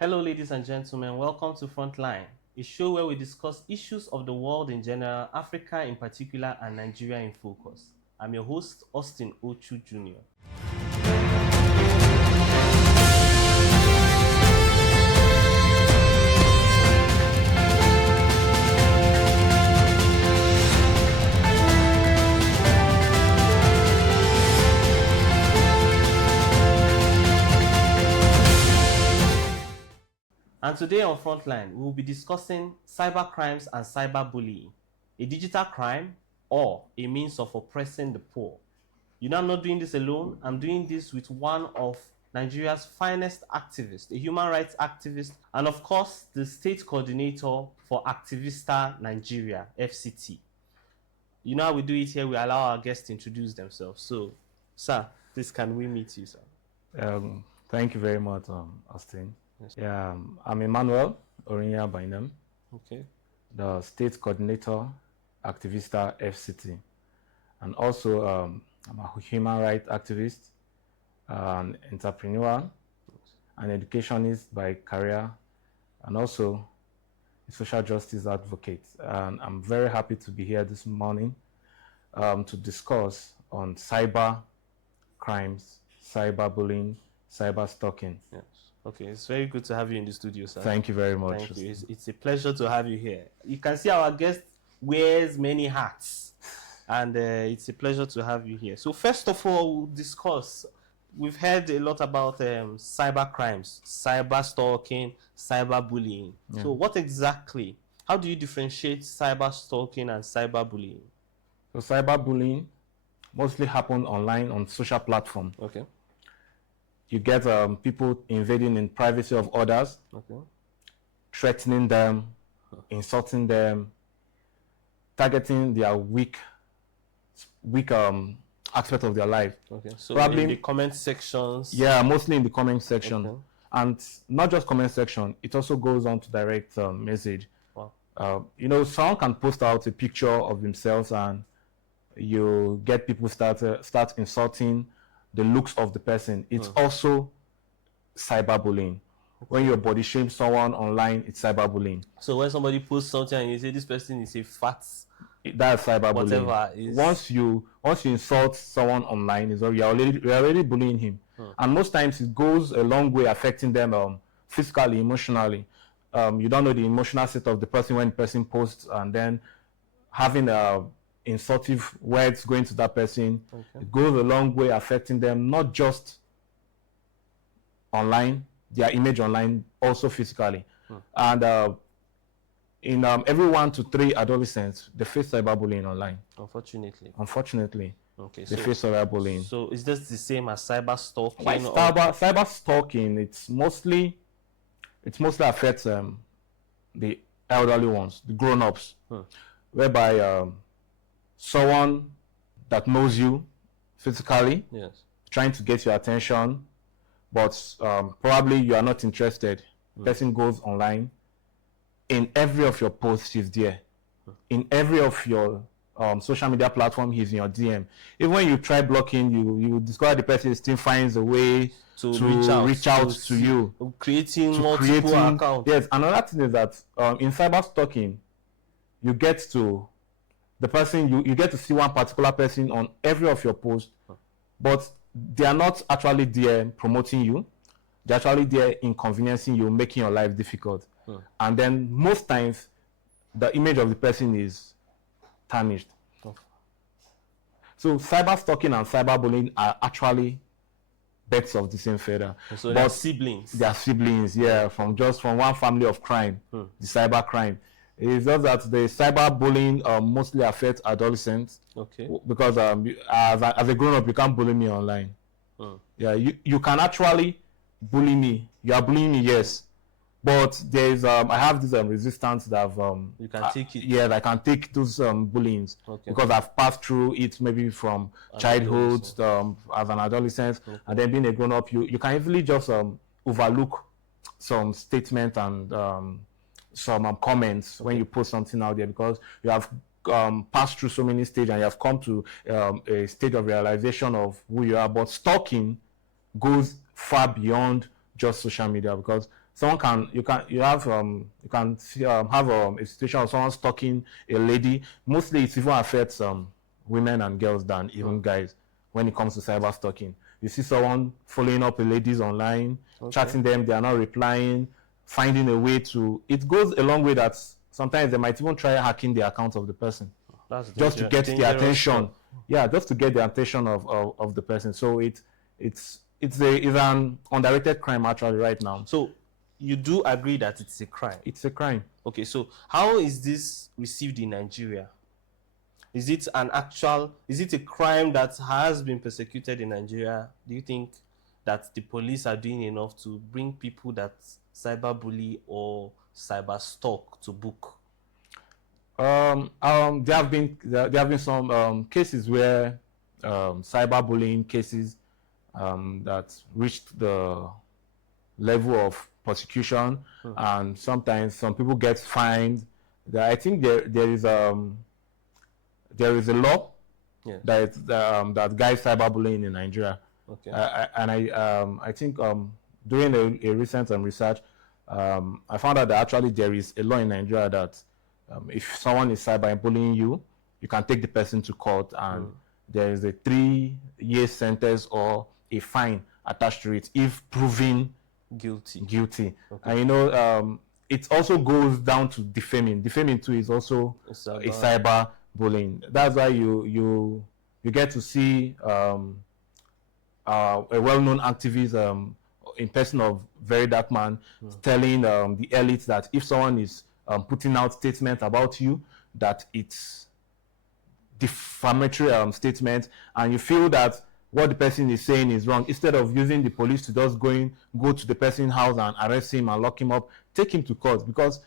Hello, ladies and gentlemen. Welcome to Frontline, a show where we discuss issues of the world in general, Africa in particular, and Nigeria in focus. I'm your host, Austyn Ochu Jr. And today on Frontline, we will be discussing cybercrimes and cyberbullying, a digital crime or a means of oppressing the poor. You know, I'm not doing this alone. I'm doing this with one of Nigeria's finest activists, a human rights activist, and of course, the state coordinator for Activista Nigeria, FCT. You know how we do it here, we allow our guests to introduce themselves. So, sir, please can we meet you, sir? Thank you very much, Austyn. Yes. Yeah, I'm Emmanuel Orinya by name, Okay. the state coordinator, Activista FCT, and also I'm a human rights activist, an entrepreneur, an educationist by career, and also a social justice advocate. And I'm very happy to be here this morning to discuss on cyber crimes, cyberbullying, cyberstalking. Yes. Okay, it's very good to have you in the studio, sir. Thank you very much. Thank you. It's a pleasure to have you here. You can see our guest wears many hats, and it's a pleasure to have you here. So first of all, we'll discuss. We've heard a lot about cyber crimes, cyber stalking, cyberbullying. Yeah. So what exactly? How do you differentiate cyber stalking and cyberbullying? So cyberbullying mostly happen online on social platform. Okay. You get people invading in privacy of others, Okay. threatening them, insulting them, targeting their weak aspect of their life. Okay. So Probably in the comment sections. Yeah, mostly in the comment section. Okay. And not just comment section, it also goes on to direct message. Wow. You know, someone can post out a picture of themselves and you get people start insulting the looks of the person. It's also cyberbullying. When you body shame someone online, it's cyberbullying. So when somebody posts something and you say this person is a fat, That's cyberbullying. whatever is. Once you insult someone online, you're already bullying him. And most times it goes a long way affecting them physically, emotionally. You don't know the emotional state of the person when the person posts, and then having insultive words going to that person. Okay. It goes a long way affecting them, not just online, their image online, also physically. And in every 1 to 3 adolescents, they face cyberbullying online. Unfortunately, Okay. they face cyberbullying. So is this the same as cyber stalking? Like cyber stalking, it's mostly affects the elderly ones, the grown-ups, whereby someone that knows you physically, Yes. trying to get your attention, but probably you are not interested. Person goes online. In every of your posts, he's there. In every of your social media platform, he's in your DM. Even when you try blocking, you discover the person still finds a way to reach out to you. Creating multiple accounts. Yes, another thing is that in cyber stalking, you get to the person, you get to see one particular person on every of your posts, but they are not actually there promoting you. They're actually there inconveniencing you, making your life difficult. And then most times, the image of the person is tarnished. So cyber stalking and cyberbullying are actually birds of the same feather. So they're siblings. They are siblings, yeah, from one family of crime, the cyber crime. It's just that the cyberbullying mostly affects adolescents. Okay. Because as a grown-up, you can't bully me online. Yeah, you can actually bully me. You are bullying me, yes. But there is I have this resistance that you can take it. Yeah, I can take those bullyings because I've passed through it maybe from childhood as an adolescent, and then being a grown up. You can easily just overlook some statement and some comments when you post something out there, because you have passed through so many stages and you have come to a state of realization of who you are. But stalking goes far beyond just social media, because you can see, have a situation of someone stalking a lady. Mostly it even affects women and girls than even guys when it comes to cyber stalking. You see someone following up with ladies online, chatting them, they are not replying, finding a way to, it goes a long way that sometimes they might even try hacking the account of the person. That's just to get the attention. Stuff. Yeah, just to get the attention of the person. So it's an underrated crime actually right now. So you do agree that it's a crime? It's a crime. Okay, so how is this received in Nigeria? Is it a crime that has been persecuted in Nigeria? Do you think that the police are doing enough to bring people that cyberbully or cyberstalk to book? There have been some cases where cyberbullying cases that reached the level of prosecution, and sometimes some people get fined. I think there is a law that guides cyberbullying in Nigeria. Okay. I think doing a recent research, I found out that actually there is a law in Nigeria that if someone is cyberbullying you, you can take the person to court, and there is a 3-year sentence or a fine attached to it if proven guilty. Okay. And it also goes down to defaming. Defaming too is also a cyberbullying. That's why you get to see a well-known activist in person of Very Dark Man telling the elites that if someone is putting out statements about you, that it's defamatory statement, and you feel that what the person is saying is wrong, instead of using the police to just go to the person's house and arrest him and lock him up, take him to court, because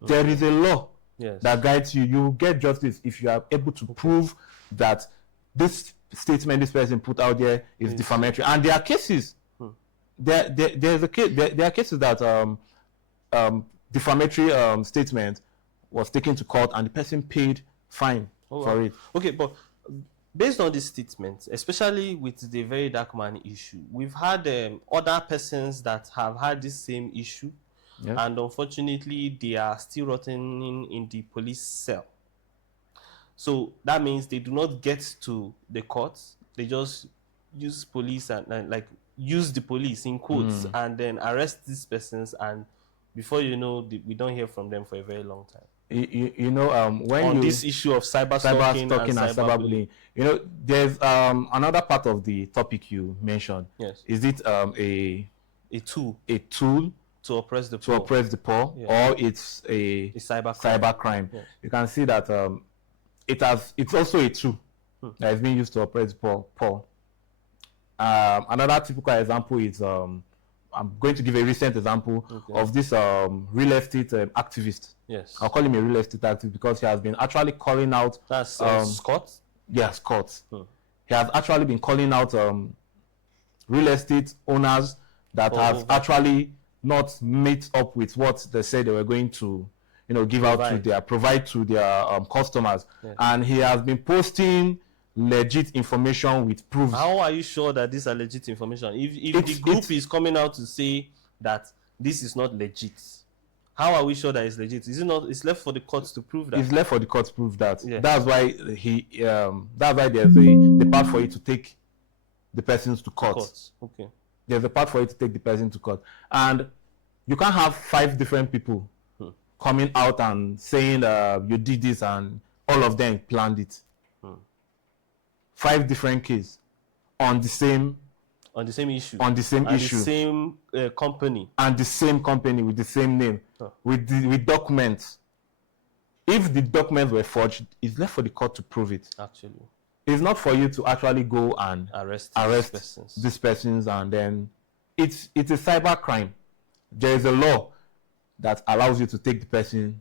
there is a law that guides you. You get justice if you are able to prove that this statement this person put out there is defamatory. And there are cases. There are cases that defamatory statement was taken to court and the person paid fine for it. Okay, but based on this statement, especially with the Very Dark Man issue, we've had other persons that have had this same issue, and unfortunately they are still rotting in the police cell. So that means they do not get to the courts. They just use police and like use the police in quotes and then arrest these persons, and before you know, we don't hear from them for a very long time. When this issue of cyberstalking and cyberbullying, there's another part of the topic you mentioned. Yes. Is it a tool to oppress the poor, or it's a cyber crime? Yes. You can see that it's also a tool that is being used to oppress the poor. Another typical example is I'm going to give a recent example of this real estate activist. Yes. I'll call him a real estate activist because he has been actually calling out... That's Scott? Yeah, Scott. He has actually been calling out real estate owners that have actually not met up with what they said they were going to provide to their customers. Yes. And he has been posting legit information with proofs. How are you sure that these are legit information? If the group is coming out to say that this is not legit, how are we sure that it's legit? Is it not? It's left for the courts to prove that. It's left for the courts to prove that. Yeah. That's why there's the part for you to take the persons to court. Okay. There's a part for you to take the person to court, and you can't have 5 different people coming out and saying you did this and all of them planned it. 5 different cases on the same issue, the same company, and the same company with the same name, with documents. If the documents were forged, it's left for the court to prove it. Actually, it's not for you to actually go and arrest these persons, and then it's a cyber crime. There is a law that allows you to take the person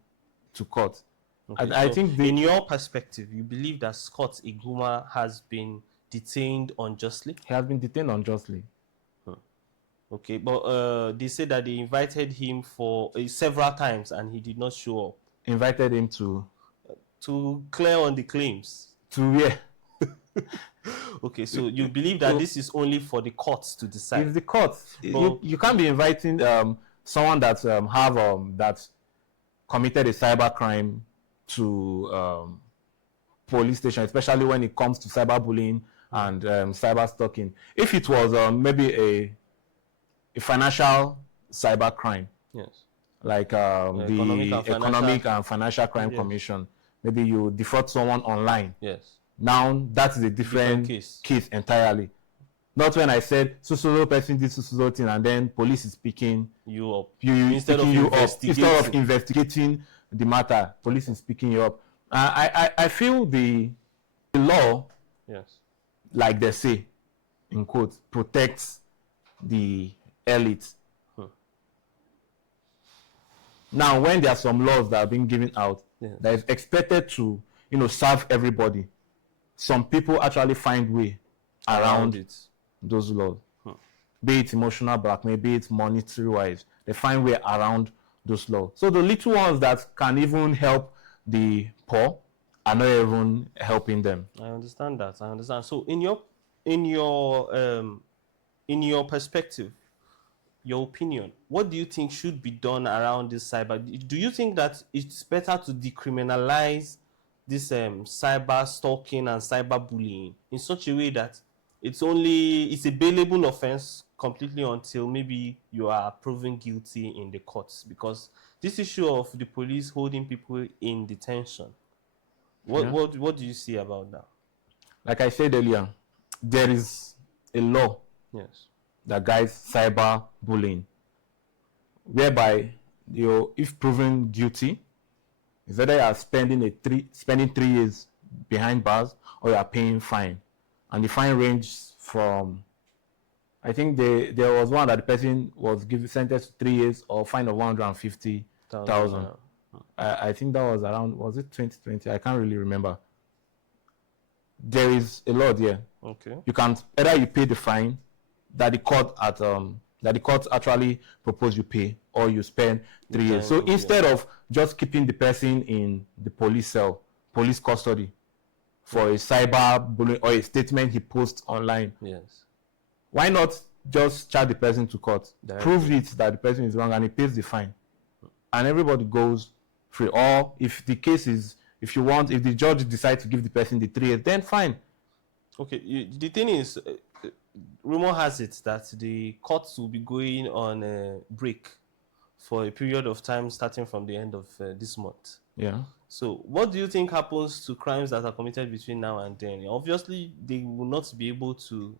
to court. Okay, I think in your perspective, you believe that Scott Iguma has been detained unjustly? He has been detained unjustly. Okay, but they say that they invited him for several times and he did not show up. Invited him to clear on the claims. Okay, so you believe that this is only for the courts to decide? It's the courts. You can't be inviting someone that that committed a cyber crime to police station, especially when it comes to cyberbullying and cyberstalking. If it was maybe a financial cyber crime, Yes. like Economic the and financial. Economic and Financial Crime Yes. Commission, maybe you defraud someone online. Yes. Now that is a different case entirely. Not when I said so person did so thing and then police is picking you up. Instead of investigating the matter, police is picking you up. I feel the law, yes, like they say, in quotes, protects the elite. Now, when there are some laws that are being given out, yes, that is expected to, serve everybody, some people actually find way around it. Those laws. Be it emotional blackmail, be it monetary wise, they find way around those laws. So the little ones that can even help the poor are not even helping them. I understand that. I understand. So in your perspective, your opinion, what do you think should be done around this cyber? Do you think that it's better to decriminalize this cyber stalking and cyber bullying in such a way that it's a bailable offense completely until maybe you are proven guilty in the courts? Because this issue of the police holding people in detention, what do you see about that? Like I said earlier, there is a law, yes, that guides cyber bullying, whereby if proven guilty, is either you are spending 3 years behind bars or you are paying fine, and the fine ranges from, I think there was one that the person was given sentenced to 3 years or fine of 150,000. I think that was around, was it 2020? I can't really remember. There is a law there. Okay. You can either you pay the fine that the court actually propose you pay, or you spend 3 years. So instead of just keeping the person in the police custody for a cyber bullying or a statement he posts online, yes, why not just charge the person to court, prove it that the person is wrong, and he pays the fine, and everybody goes free? Or if the case is, if the judge decides to give the person the 3 years, then fine. Okay, the thing is, rumor has it that the courts will be going on a break for a period of time starting from the end of this month. Yeah. So what do you think happens to crimes that are committed between now and then? Obviously, they will not be able to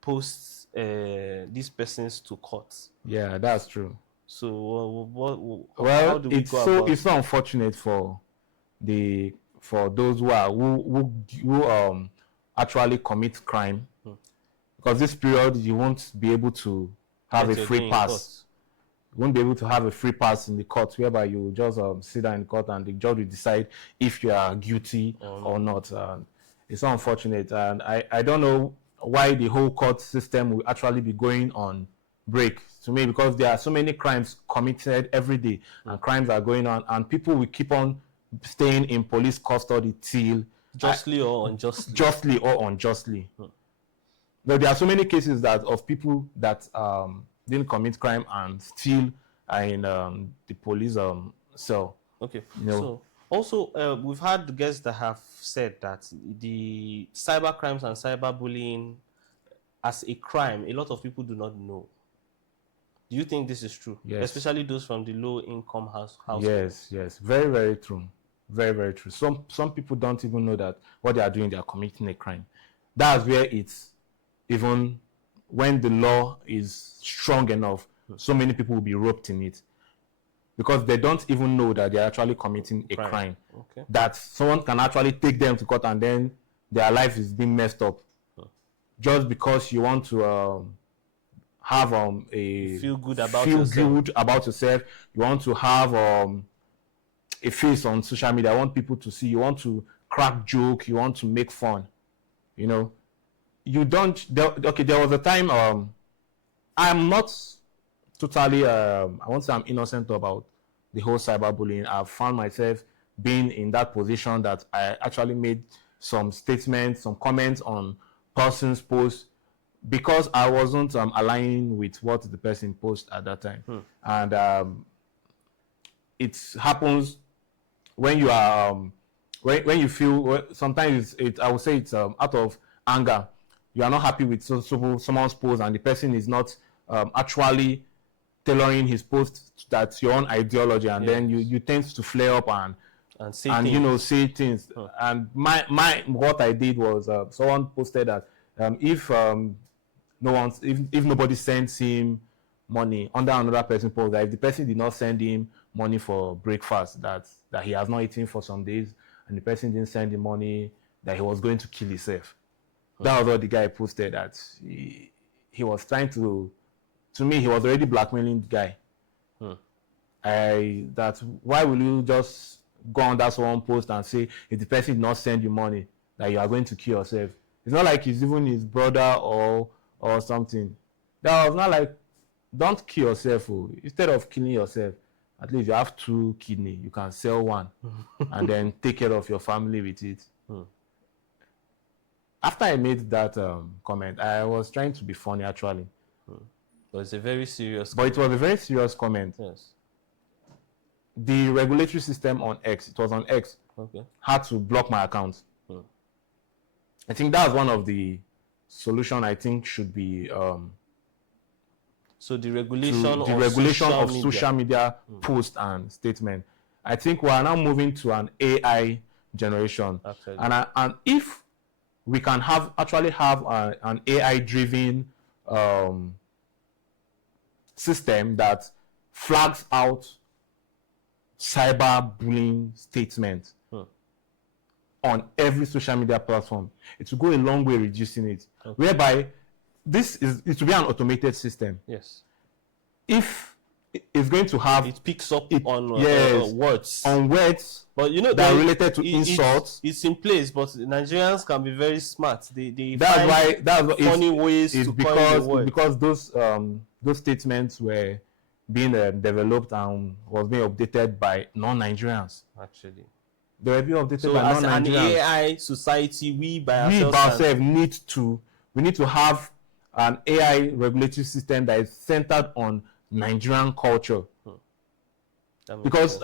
post these persons to court. Yeah, that's true. So how do we go about it? It's so unfortunate for those who actually commit crime, because this period you won't be able to have a free pass. You won't be able to have a free pass in the court, whereby you just sit down in court and the judge will decide if you are guilty or not. It's so unfortunate, and I don't know why the whole court system will actually be going on break, to me, because there are so many crimes committed every day, and crimes are going on, and people will keep on staying in police custody till justly or unjustly. Justly or unjustly. But there are so many cases of people that didn't commit crime and still are in the police cell. Okay. So also we've had guests that have said that the cyber crimes and cyberbullying as a crime, a lot of people do not know. Do you think this is true? Yes. Especially those from the low-income households. Yes. Very, very true. Very, very true. Some people don't even know that what they are doing, they are committing a crime. That's where it's, even when the law is strong enough, so many people will be roped in it, because they don't even know that they're actually committing a crime. Okay. That someone can actually take them to court and then their life is being messed up. Just because you want to have feel good about yourself. You want to have a face on social media. I want people to see. You want to crack joke. You want to make fun. You don't. There was a time. I'm not totally. I won't say I'm innocent about the whole cyberbullying. I've found myself being in that position that I actually made some statements, some comments on person's posts because I wasn't aligning with what the person posted at that time. And it happens when you are when you feel, sometimes I would say it's out of anger. You are not happy with someone's post, and the person is not actually tailoring his post to that's your own ideology, and then you tend to flare up and say and things. you know, say things. And my what I did was, someone posted that if nobody sends him money under another person's post, that if the person did not send him money for breakfast, that he has not eaten for some days, and the person didn't send him money, that he was going to kill himself. That was what the guy posted, that he was trying to me, he was already blackmailing the guy. That why will you just go on that one post and say, if the person did not send you money, that you are going to kill yourself? It's not like he's even his brother or something. That was not like, don't kill yourself. Instead of killing yourself, at least you have 2 kidneys, you can sell one and then take care of your family with it. After I made that comment, I was trying to be funny, actually. But it's a very serious But it was a very serious comment. Yes. The regulatory system on X, it was on X, had to block my account. I think that's one of the solution I think should be so the regulation of social media post and statement. I think we are now moving to an AI generation. Actually. And if we can actually have an AI driven system that flags out cyberbullying statements on every social media platform, it will go a long way reducing it. Whereby it will be an automated system. Yes. If it's going to have, it picks up on words. On words, but you know that are related to insults. It's in place, but Nigerians can be very smart. They that's why funny ways to coin the word. Because those statements were being developed and was being updated by non-Nigerians. Actually, they were being updated by non-Nigerians. So as an AI society, we by ourselves need to have an AI regulatory system that is centered on Nigerian culture. Because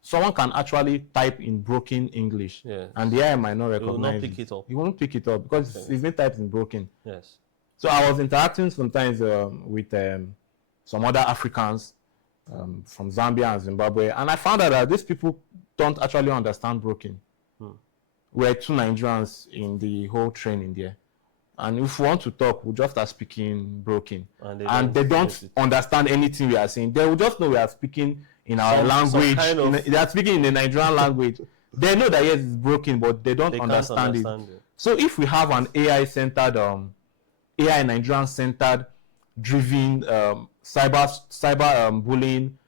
someone can actually type in broken English, and the AI might not recognize it. He won't pick it up because it's been typed in broken. Yes. So I was interacting sometimes with some other Africans from Zambia and Zimbabwe, and I found out that these people don't actually understand broken. We're 2 Nigerians in the whole training there. And if we want to talk, we'll just start speaking broken. And they don't understand anything we are saying. They will just know we are speaking in our language. They are speaking in the Nigerian language. They know that yes, it's broken, but they don't understand it. So if we have an AI-centered, AI Nigerian-centered, driven cyber bullying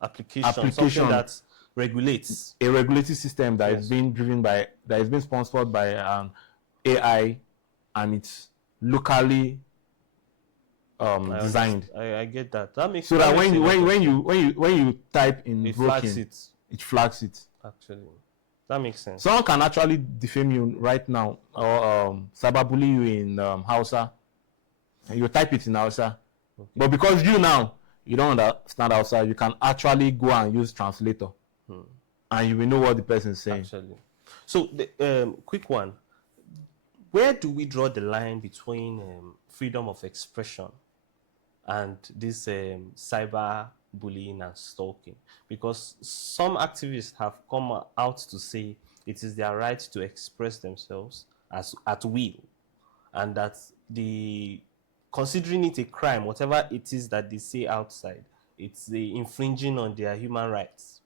application, something that regulates, a regulatory system that is being driven by, that is being sponsored by AI, and it's locally designed. I get that. That makes so that when you type in it broken, it flags it. Actually, that makes sense. Someone can actually defame you right now, or cyberbully you in Hausa, and you type it in Hausa. But because you don't understand Hausa, you can actually go and use translator, and you will know what the person is saying. Actually, so the quick one. Where do we draw the line between freedom of expression and this cyber bullying and stalking? Because some activists have come out to say it is their right to express themselves at will, and that considering it a crime, whatever it is that they say outside, it's infringing on their human rights.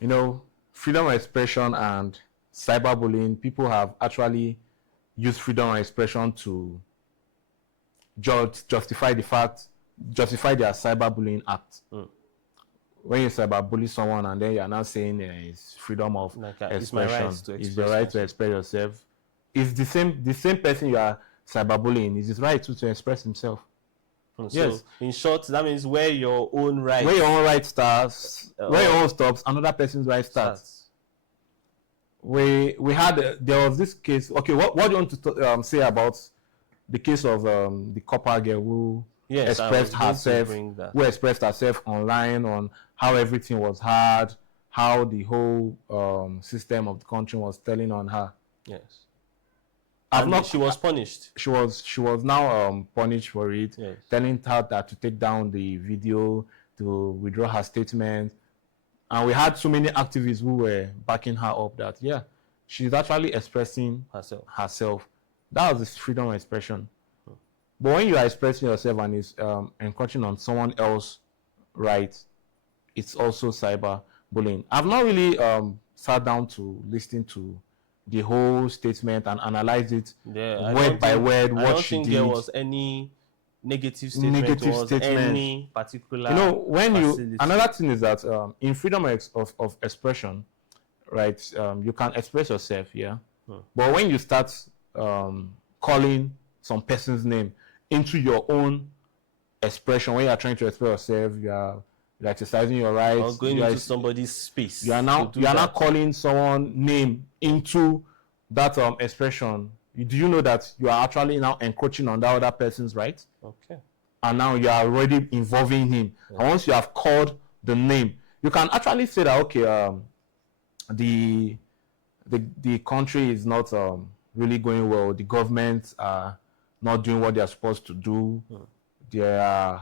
You know, freedom of expression and cyberbullying, people have actually used freedom of expression to justify their cyberbullying act. When you cyberbully someone and then you are not saying it's freedom of expression, it's your right to express yourself. It's the same person you are cyberbullying, it's his right to express himself. So in short, that means where your own right starts, where your own stops, another person's right starts. we had there was this case. Okay, what do you want to say about the case of the copper girl who Yes, I was expressed going to herself, bring that. who expressed herself online on how everything was hard, how the whole system of the country was telling on her. Yes. She was punished. She was now punished for it, yes. Telling her that to take down the video, to withdraw her statement. And we had so many activists who were backing her up that, yeah, she's actually expressing herself. That was the freedom of expression. But when you are expressing yourself and it's encroaching on someone else's rights, it's also cyberbullying. I've not really sat down to listen to the whole statement and analyze it word by word. I don't think there was any negative statement towards any particular. You know, another thing is that in freedom of expression, right? You can express yourself, yeah. But when you start calling some person's name into your own expression, when you are trying to express yourself, you're exercising your rights. Or going into somebody's space. You are now calling someone's name into that expression. Do you know that you are actually now encroaching on that other person's rights? Okay. And now you are already involving him. Yeah. And once you have called the name, you can actually say that, okay, the country is not really going well. The government are not doing what they are supposed to do. The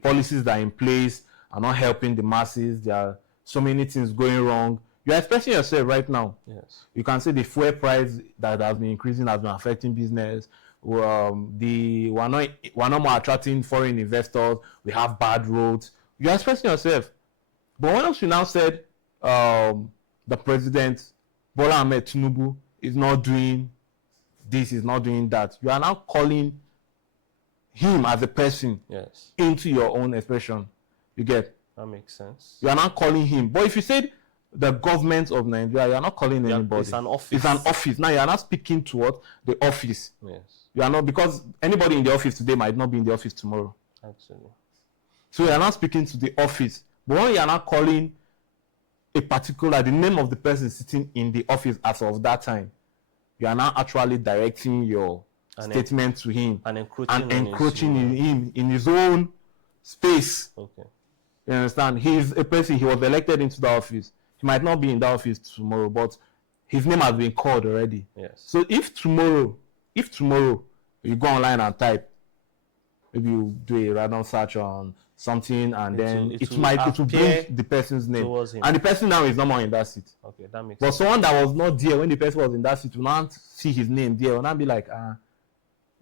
policies that are in place are not helping the masses. There are so many things going wrong. You are expressing yourself right now. Yes. You can say the fuel price that has been increasing has been affecting business. We're not more attracting foreign investors. We have bad roads. You are expressing yourself. But once you now said the president, Bola Ahmed Tinubu, is not doing this, is not doing that, you are now calling him as a person into your own expression. You get? That makes sense. You are not calling him. But if you said the government of Nigeria, you are not calling anybody. It's an office. It's an office. Now you are not speaking to what? The office. Yes. You are not, because anybody in the office today might not be in the office tomorrow. Absolutely. So you are not speaking to the office. But when you are not calling a particular, the name of the person sitting in the office as of that time, you are now actually directing your statement to him and encroaching in him, in his own space. Okay. You understand? He's a person, he was elected into the office. He might not be in the office tomorrow, but his name has been called already. Yes. So if tomorrow you go online and type, maybe you do a random search on something, and then it will bring the person's name, and the person now is no more in that seat. Okay, that makes sense. But someone that was not there when the person was in that seat will not see his name there, will not be like,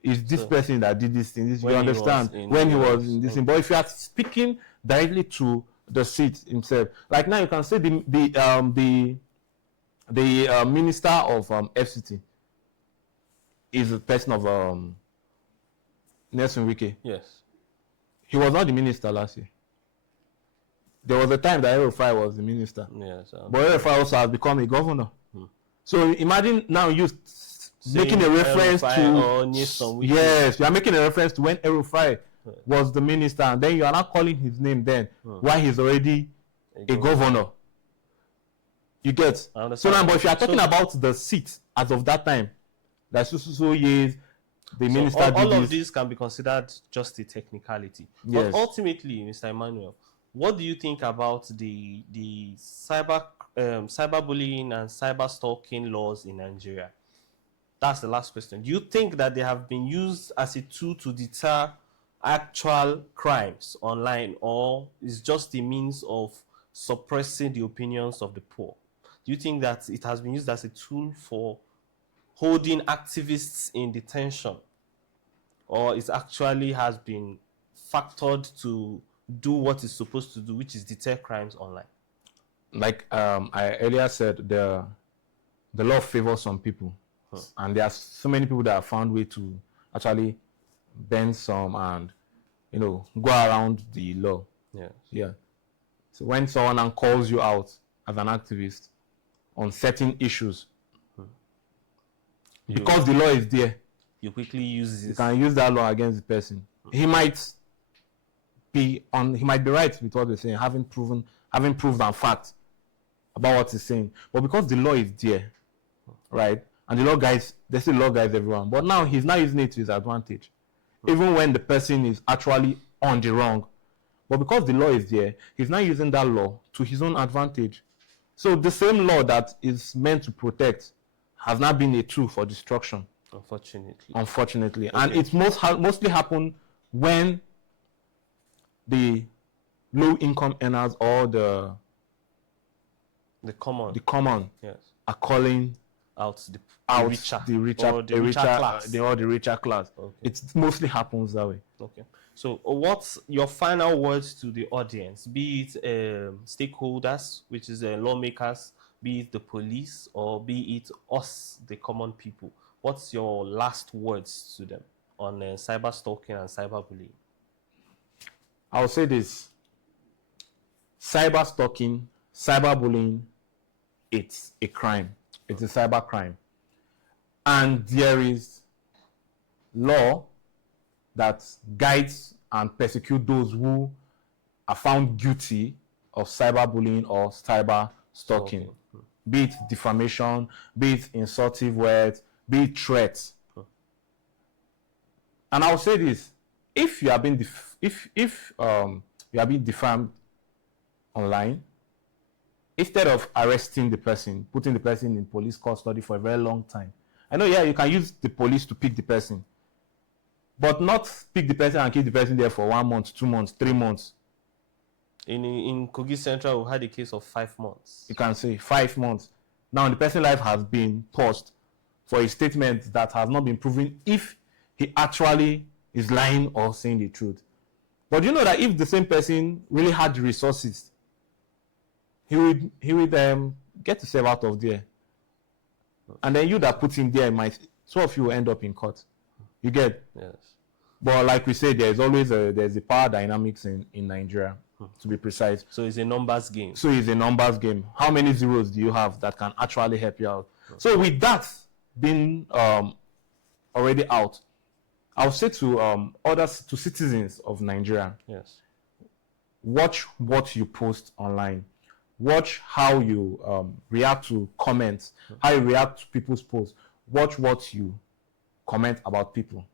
is this person that did this thing? You understand? When he was in this thing. But if you are speaking directly to the seat himself, like now you can say the minister of FCT is a person of Nelson Wike. Yes. He was not the minister last year. There was a time that Erufai was the minister. Yes. But Erufai also has become a governor. So imagine now you making a reference to yes, you are making a reference to when Erufai was the minister, and then you are not calling his name then while he's already a governor. You get? So now, but if you are talking about the seat as of that time, that's so years. The minister all of these can be considered just a technicality. Yes. But ultimately, Mr. Emmanuel, what do you think about the cyberbullying and cyberstalking laws in Nigeria? That's the last question. Do you think that they have been used as a tool to deter actual crimes online, or is just a means of suppressing the opinions of the poor? Do you think that it has been used as a tool for holding activists in detention, or it actually has been factored to do what it's supposed to do, which is deter crimes online? Like I earlier said, the law favors some people, and there are so many people that have found way to actually bend some and go around the law. Yes. Yeah. So when someone calls you out as an activist on certain issues, because the law is there, you quickly use this. You can use that law against the person. He might be right with what they're saying, having proved and fact about what he's saying. But because the law is there, right? And the law guides, they say law guides everyone. But now he's not using it to his advantage, even when the person is actually on the wrong. But because the law is there, he's not using that law to his own advantage. So the same law that is meant to protect has not been a tool for destruction. Unfortunately. Okay. And it mostly happen when the low income earners or the common yes, are calling out the richer class. Okay. It mostly happens that way. Okay. So what's your final words to the audience, be it stakeholders, which is lawmakers, be it the police, or be it us, the common people? What's your last words to them on cyber stalking and cyberbullying? I'll say this: cyber stalking, cyberbullying, it's a crime. It's a cyber crime. And there is law that guides and persecutes those who are found guilty of cyberbullying or cyber stalking. Be it defamation, be it insultive words, be it threats. And I'll say this: if you are being you are being defamed online, instead of arresting the person, putting the person in police custody for a very long time. I know, yeah, you can use the police to pick the person, but not pick the person and keep the person there for 1 month, 2 months, 3 months. In Kogi Central, we had a case of 5 months. You can say 5 months. Now the person's life has been paused for a statement that has not been proven if he actually is lying or saying the truth. But you know that if the same person really had the resources, he would get himself out of there. And then you that put him there, some of you will end up in court. You get? Yes. But like we said, there's always there's a power dynamics in Nigeria, to be precise. So it's a numbers game. How many zeros do you have that can actually help you out? So with that being already out, I'll say to to citizens of Nigeria, yes, watch what you post online. Watch how you react to comments, how you react to people's posts. Watch what you comment about people.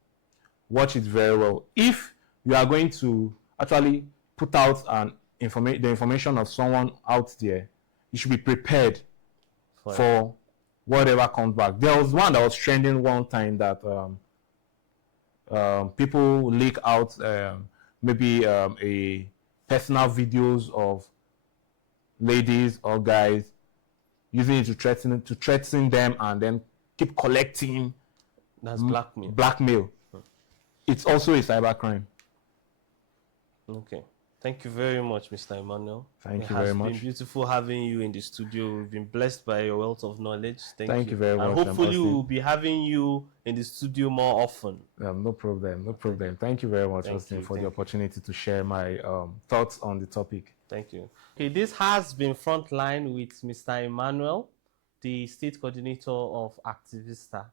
Watch it very well. If you are going to actually put out the information of someone out there, you should be prepared for whatever comes back. There was one that was trending one time that people leak out maybe a personal videos of ladies or guys, using it to threaten them and then keep collecting. That's blackmail. Blackmail. It's also a cybercrime. Okay. Thank you very much, Mr. Emmanuel. Thank you very much. It's been beautiful having you in the studio. We've been blessed by your wealth of knowledge. Thank you very much. And hopefully we'll be having you in the studio more often. No problem. Thank you very much, Austyn, for the opportunity to share my thoughts on the topic. Thank you. Okay, this has been Frontline with Mr. Emmanuel, the State Coordinator of Activista.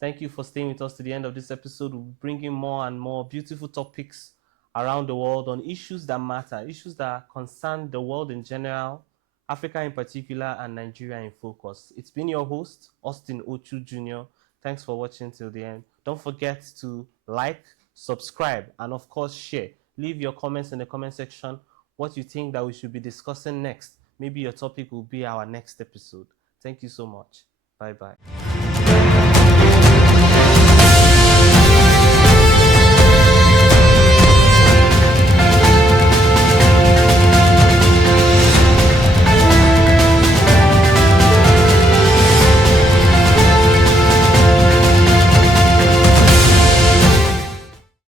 Thank you for staying with us to the end of this episode. We'll be bringing more and more beautiful topics around the world on issues that matter, issues that concern the world in general, Africa in particular, and Nigeria in focus. It's been your host, Austyn Ochu Jr. Thanks for watching till the end. Don't forget to like, subscribe, and of course share. Leave your comments in the comment section. What you think that we should be discussing next. Maybe your topic will be our next episode. Thank you so much. Bye-bye.